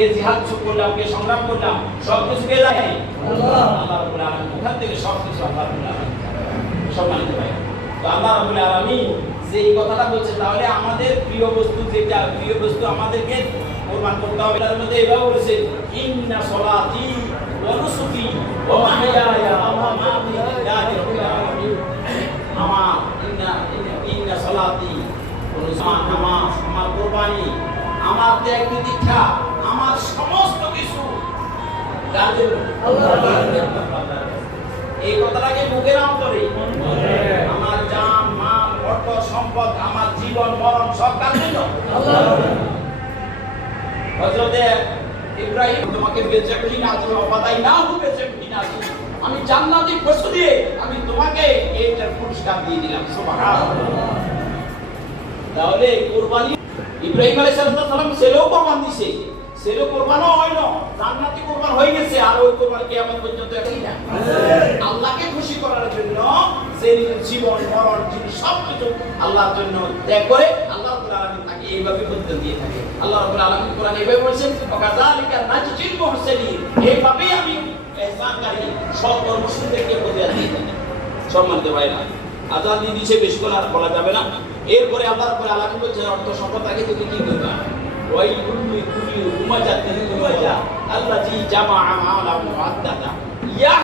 কে জিহাদ করলাম, কে সংগ্রাম করলাম, সব কিছু কে জানে? আল্লাহ। আল্লাহ রাব্বুল আলামিন ওখান থেকে সব কিছু আল্লাহ রাব্বুল আলামিন সম্মানিত ভাই। তো আল্লাহ রাব্বুল আলামিন যে এই কথাটা বলছে, তাহলে আমাদের প্রিয় বস্তু যেটা, প্রিয় বস্তু আমাদেরকে কুরবান করতে হবে। তার মধ্যে এভাবে বলেছে, ইন্না সলাতি ওয়া নুসুকি ওয়া মাহইয়ায়া ওয়া মামাতি লিল্লাহি রাব্বিল আলামিন। আমার ইন্না সলাতি ওয়া নুসুকি, নামাজ, আমার কুরবানি, আমার ত্যাগ তিতিক্ষা, আমার সমস্ত কিছু কার জন্য? আল্লাহ। এই কথাটাকে মুখে নাও করে, আমার জান, মাল, অর্থ, সম্পদ, আমার জীবন মরণ সব কার জন্য? আল্লাহ। হযরত ইব্রাহিম, তোমাকে বেঁচে খুশি না তুমি অবাদাই না হু বেঁচে খুশি না তুমি, আমি জান্নাতি পশু দিয়ে আমি তোমাকে এইটার পুরস্কার দিয়ে দিলাম। সুবহানাল্লাহ। তাহলে কুরবানি ইব্রাহিম আলাইহিস সালাম ছেলেও কুরবান দিছে, ছেলে কুরবানও হয় না, জান্নাতি কুরবান হয়ে গেছে, আর ওই কুরবান কিয়ামত পর্যন্ত একই না। আল্লাহকে খুশি করার জন্য যে জীবন মরণ সব কিছু আল্লাহর জন্য ত্যাগ করে আল্লাহ রাব্বুল আলামিন তাকে এইভাবে প্রতিদান দিয়ে থাকে। আল্লাহ রাব্বুল আলামিন কোরআনে এইভাবে বলেছেন, ওয়াকাযালিকা নাজজিল মুহসিনিন, এইভাবেই আমি ইহসানকারী সৎ কর্মশীলদেরকে প্রতিদান দিয়ে থাকি। সম্মানিত ভাইরা, আযান দিয়ে দিছে, বেশিক্ষণ আর বলা যাবে না। এরপরে আল্লাহ রাব্বুল আলামিন বলেছেন, অর্থ সম্পদ আগে তুমি কি করবা? ওয়াইলুল লিকুল্লি হুমাজাতিন লুমাজা আল্লাযী জামাআ মালাহু ওয়া আদ্দাদা।